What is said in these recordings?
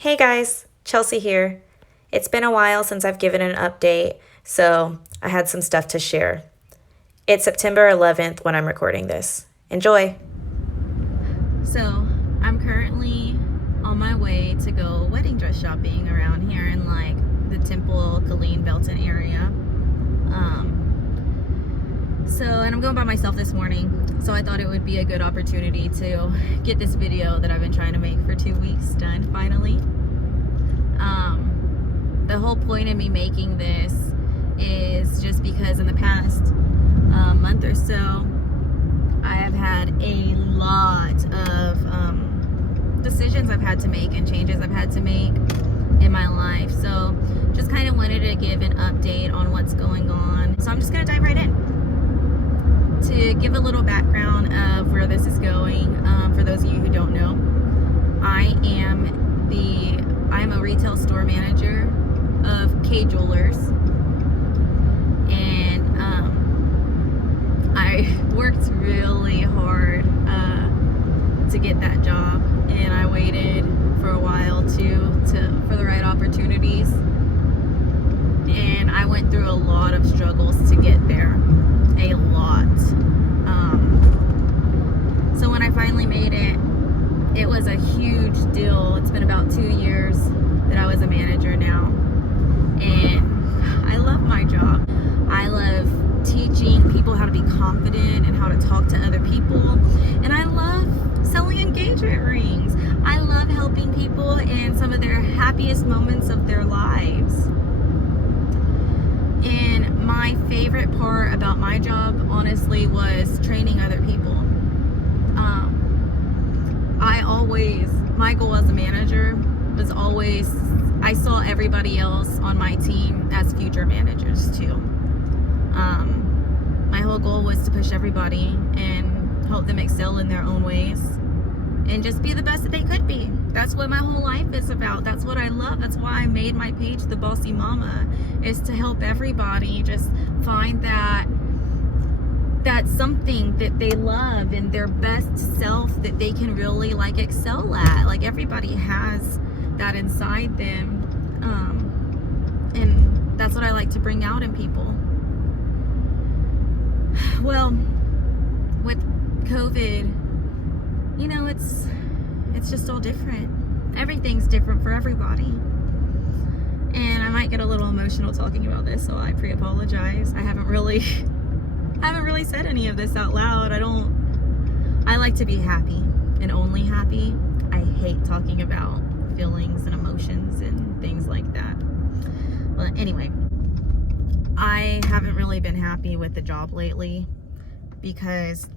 Hey guys, Chelsea here. It's been a while since I've given an update, so I had some stuff to share. It's September 11th when I'm recording this. Enjoy! So, I'm currently on my way to go wedding dress shopping around here in the Temple, Killeen, Belton area. And I'm going by myself this morning, so I thought it would be a good opportunity to get this video that I've been trying to make for 2 weeks done finally. The whole point of me making this is just because in the past month or so, I have had a lot of decisions I've had to make and changes I've had to make in my life. So just kind of wanted to give an update on what's going on. So I'm just going to dive right in. To give a little background of where this is going, for those of you who don't know, I am a retail store manager of Kay Jewelers, and I worked really hard to get that job, and I waited for a while for the right opportunities, and I went through a lot of struggles to get there, a lot. So when I finally made it, it was a huge deal. It's been about 2 years that I was a manager now, and I love my job. I love teaching people how to be confident and how to talk to other people, and I love selling engagement rings. I love helping people in some of their happiest moments of their lives. And my favorite part about my job, honestly, was training other people. My goal as a manager was always, I saw everybody else on my team as future managers too. My whole goal was to push everybody and help them excel in their own ways and just be the best that they could be. That's what my whole life is about. That's what I love. That's why I made my page The Bossy Mama, is to help everybody just find that's something that they love and their best self that they can really excel at. Everybody has that inside them, and that's what I like to bring out in people. Well, with COVID, it's just all different. Everything's different for everybody, and I might get a little emotional talking about this, so I pre-apologize. I haven't really said any of this out loud. I like to be happy and only happy. I hate talking about feelings and emotions and things like that. But anyway, I haven't really been happy with the job lately because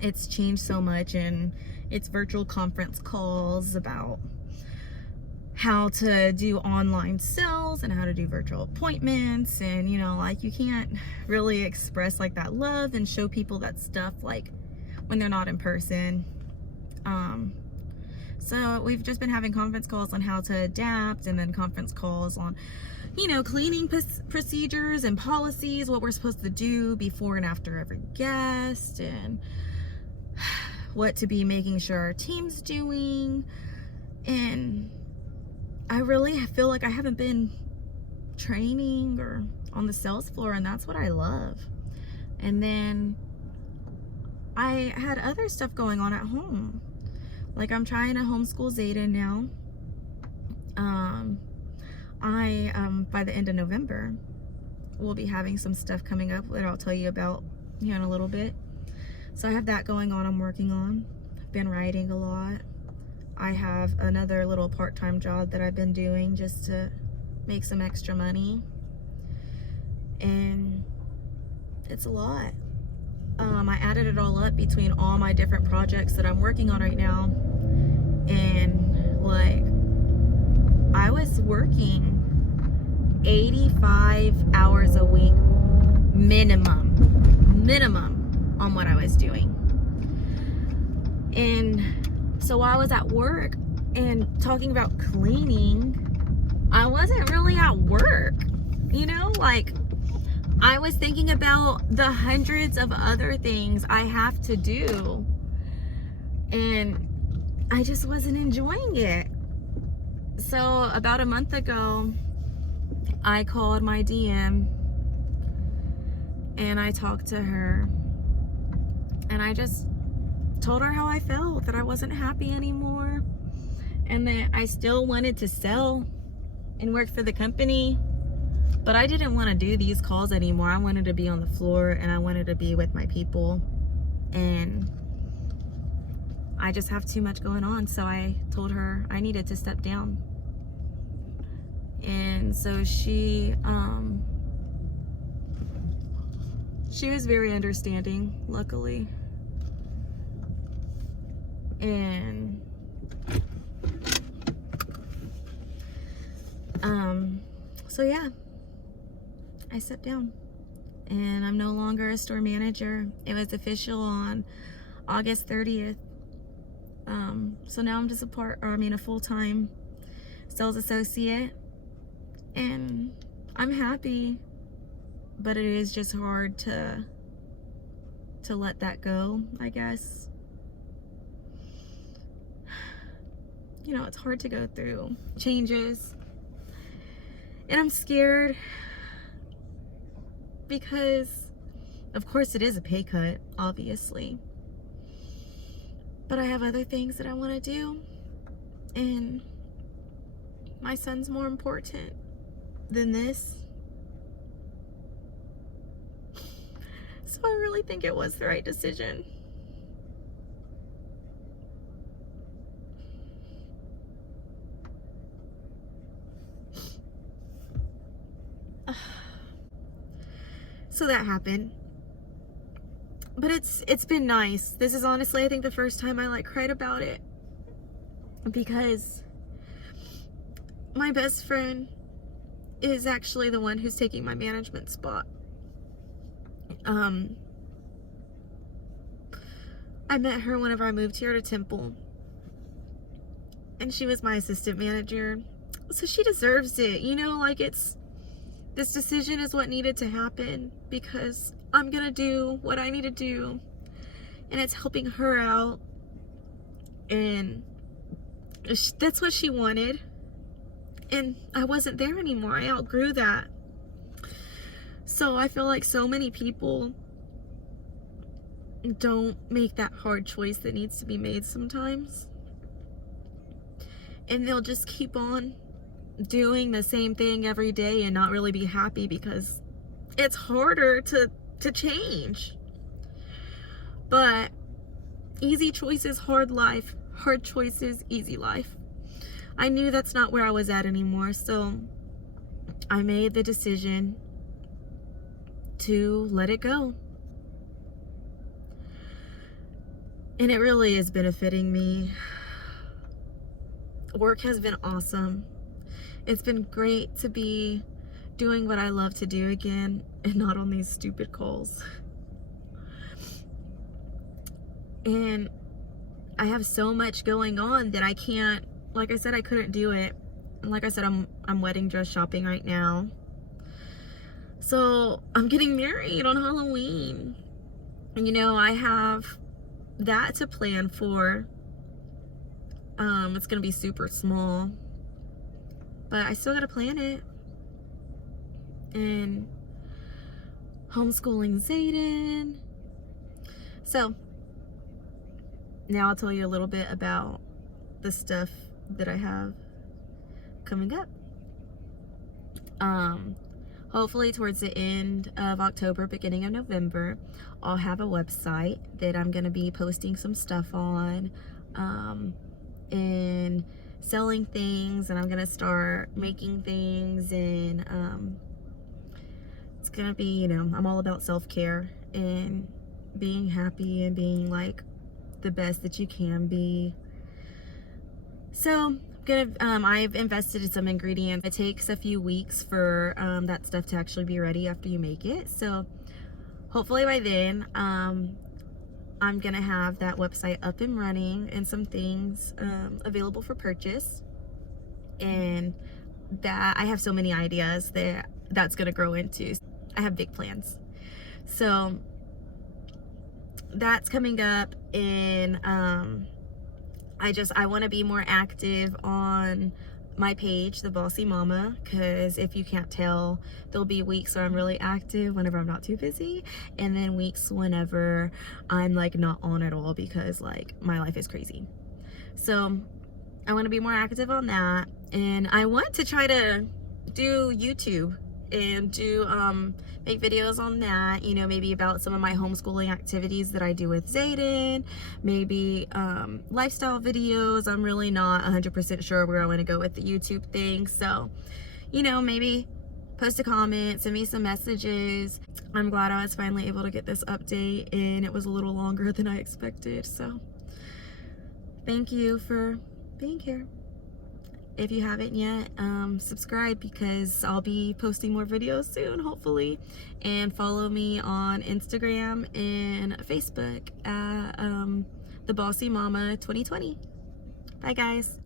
it's changed so much, and it's virtual conference calls about how to do online sales and how to do virtual appointments, and you can't really express that love and show people that stuff when they're not in person. So we've just been having conference calls on how to adapt, and then conference calls on cleaning procedures and policies, what we're supposed to do before and after every guest, and what to be making sure our team's doing. And I really feel like I haven't been training or on the sales floor, and that's what I love. And then I had other stuff going on at home. I'm trying to homeschool Zayden now. By the end of November, we'll be having some stuff coming up that I'll tell you about here in a little bit. So I have that going on, I'm working on. I've been writing a lot. I have another little part-time job that I've been doing just to make some extra money. And it's a lot. I added it all up between all my different projects that I'm working on right now. And I was working 85 hours a week minimum on what I was doing. And so while I was at work and talking about cleaning, I wasn't really at work, I was thinking about the hundreds of other things I have to do, and I just wasn't enjoying it. So about a month ago, I called my DM and I talked to her, and I just told her how I felt, that I wasn't happy anymore, and that I still wanted to sell and work for the company, but I didn't want to do these calls anymore. I wanted to be on the floor, and I wanted to be with my people, and I just have too much going on. So I told her I needed to step down. And so she was very understanding, luckily. And so yeah, I stepped down, and I'm no longer a store manager. It was official on August 30th. So now I'm just a full-time sales associate, and I'm happy, but it is just hard to let that go, I guess. You know, it's hard to go through changes, and I'm scared because, of course, it is a pay cut, obviously, but I have other things that I want to do, and my son's more important than this. So I really think it was the right decision. So that happened. But it's been nice. This is honestly, I think, the first time I cried about it, because my best friend is actually the one who's taking my management spot. I met her whenever I moved here to Temple, and she was my assistant manager, so she deserves it. You know, this decision is what needed to happen, because I'm gonna do what I need to do, and it's helping her out, and that's what she wanted, and I wasn't there anymore. I outgrew that. So I feel like so many people don't make that hard choice that needs to be made sometimes, and they'll just keep on doing the same thing every day and not really be happy, because it's harder to change. But easy choices, hard life. Hard choices, easy life. I knew that's not where I was at anymore, so I made the decision to let it go. And it really is benefiting me. Work has been awesome. It's been great to be doing what I love to do again, and not on these stupid calls. And I have so much going on that I can't, like I said, I couldn't do it. And like I said, I'm wedding dress shopping right now. So I'm getting married on Halloween. And you know, I have that to plan for. It's gonna be super small, but I still gotta plan it. And homeschooling Zayden. So now I'll tell you a little bit about the stuff that I have coming up. Hopefully towards the end of October, beginning of November, I'll have a website that I'm gonna be posting some stuff on, and selling things, and I'm gonna start making things, and it's gonna be, you know, I'm all about self-care and being happy and being like the best that you can be. So I've invested in some ingredients. It takes a few weeks for that stuff to actually be ready after you make it. So hopefully by then I'm gonna have that website up and running, and some things available for purchase. And that I have so many ideas that's gonna grow into. I have big plans. So that's coming up, and I want to be more active on my page, The Bossy Mama, because if you can't tell, there'll be weeks where I'm really active whenever I'm not too busy, and then weeks whenever I'm like not on at all because like my life is crazy. So I want to be more active on that, and I want to try to do YouTube and do make videos on that, you know, maybe about some of my homeschooling activities that I do with Zayden, maybe lifestyle videos. I'm really not 100% sure where I want to go with the YouTube thing, so you know, maybe post a comment, send me some messages. I'm glad I was finally able to get this update, and it was a little longer than I expected, so thank you for being here. If you haven't yet, subscribe, because I'll be posting more videos soon, hopefully. And follow me on Instagram and Facebook at The Bossy Mama 2020. Bye, guys.